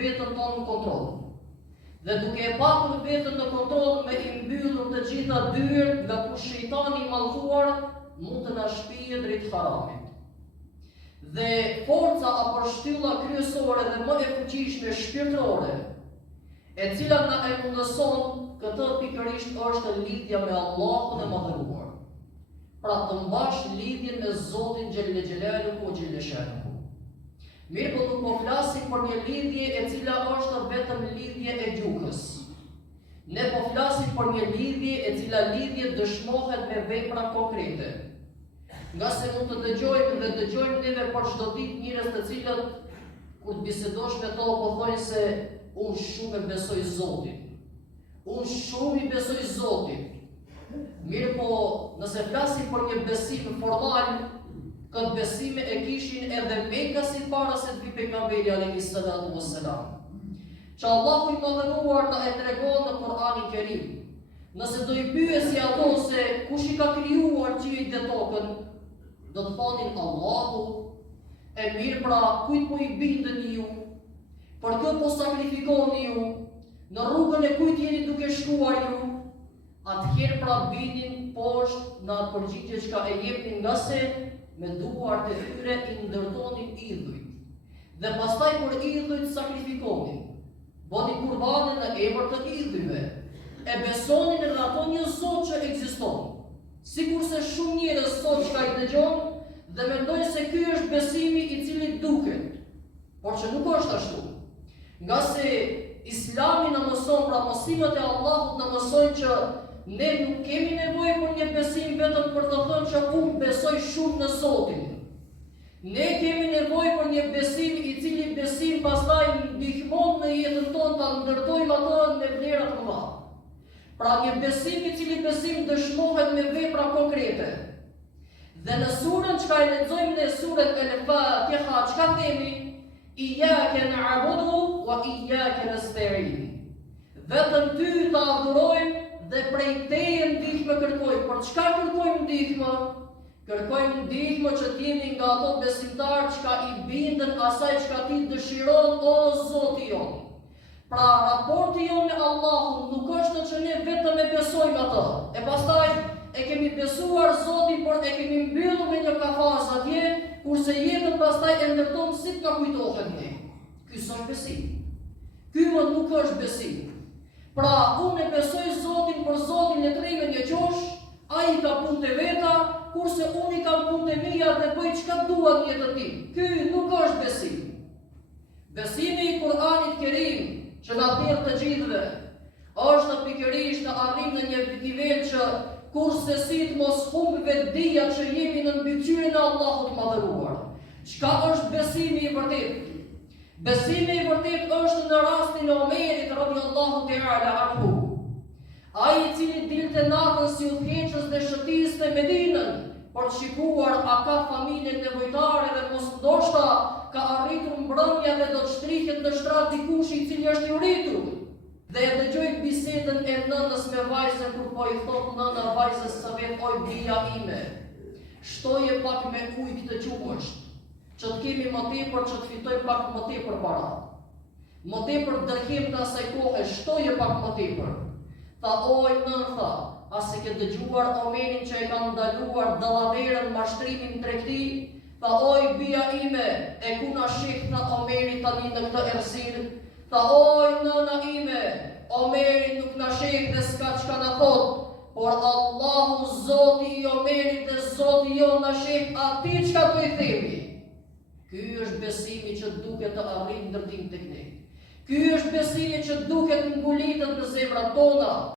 vetën tonë në kontroll. Dhe duke e patur vetën në kontroll me i mbyllur të gjitha dyert nga ku shejtani i mallkuar mund të na shpije drejt haramit. Dhe forca apo shtylla kryesore dhe më e fuqishme shpirtërore, e cila na e mundëson këtë pikërisht është lidhja me Allahun e madhëruar. Pra të mbash lidhjen me Zotin Xhelle Xhelaluhu o Xhelle Shanuhu. Mirë, po nuk po flasim për një lidhje e cila është vetëm lidhje e gjuhës. Ne po flasim për një lidhje e cila lidhje dëshmohet me vepra konkrete. Nga se mund të dëgjojmë neve për çdo ditë njerëz të cilët kur të bisedosh me to po thojnë se unë shumë e besoj Zotin. Unë shumë i besoj Zotin. Mirë, po nëse flasim për një besim formal, këtë besime e kishin edhe Mekasit para se të vi pejgamberi alayhi salatu wassalam. Që Allahu i madhëruar na e tregon në Kur'anin Kerim. Nëse do i pyesi ato se kush i ka krijuar qiellin dhe tokën, do të thonin Allahu. E mirë, pra kujt po i bindeni ju? Për kë po sakrifikoni ju? Në rrugën e kujt jeni duke shkuar ju? Atëherë pra binin poshtë në atë përgjigje që e jepnin, nga se me duart e tyre i ndërtonin idhujt. Dhe pastaj për idhujt sakrifikonin. Bëni kurbane në emër të idhujve. E besonin edhe ato një Zot që ekziston. Sikurse shumë njerëz sot që i dëgjon dhe mendojnë se ky është besimi i cili duket. Por që nuk është ashtu. Nga se Islami na mëson, pra mësimet e Allahut na mësojnë që ne nuk kemi nevojë për një besim vetëm për të thënë që unë besoj shumë në Zotin. Ne kemi nevojë për një besim i cili besim pastaj ndihmon në jetën tonë ta ndërtojmë ato me vlera të mëdha. Pra një besim i cili besim dëshmohet me vepra konkrete. Dhe në surën çka e lexojmë në surën El-Fatiha, çka themi? Iyyaka na'budu wa iyyaka nasta'in. Vetëm ty ta adhurojmë dhe prej teje ndihmë kërkojmë. Për çka kërkojmë ndihmë? Kërkojmë ndihmë që t'jemi nga ato besimtarë që i bindën asaj që ti dëshiron o Zoti jon. Pra raporti jon me Allahun nuk është që ne vetëm e besojmë atë. E pastaj e kemi besuar Zotin, por e kemi mbyllur me një kafaz atje, kurse jetën pastaj e ndërton si të ka kujtohet ne. Ky s'është besim. Ky më nuk është besim. Pra unë e besoj Zotin, për Zotin e trej me një qosh, ai ka punë të veta, kurse unë i kam punë të mia dhe bëj çka dua në jetën tim. Ky nuk është besim. Besimi i Kur'anit Kerim, që na thirr të gjithëve, është pikërisht të arrijmë në një nivel që kurse si të mos humb vetdia që jemi në mbikëqyrjen e Allahut të madhëruar. Çka është besimi i vërtetë? Besimi i vërtetë është në rastin e Omerit radhiyallahu ta'ala anhu. Ai i cili dilte natën si udhëheqës dhe shëtiste Medinën për të shikuar a ka familje nevojtare dhe mos ndoshta ka arritur mbrëmja dhe do të shtrihet në shtrat dikush i cili është i uritur. Dhe e dëgjoj bisedën e nënës me vajzën kur po i thot nëna vajzës së vet, oj bia ime, shtoje pak me ujë këtë qumësht, që të kemi më tepër që të fitoj pak më tepër para. Më tepër dërhem të asaj kohe, shtoje pak më tepër. Tha oj nën, tha, a se ke dëgjuar Omerin që e kam ndaluar dallaverën mashtrimin tregti? Tha oj bia ime, e ku na shih tha Omeri tani në këtë errësirë? Tha oj nëna ime, Omeri nuk na sheh dhe s'ka çka na thot, por Allahu Zoti i Omerit dhe Zoti jo na sheh atij çka do i themi. Ky është besimi që duket të arrijë ndërtim tek ne. Ky është besimi që duket ngulitet në zemrat tona.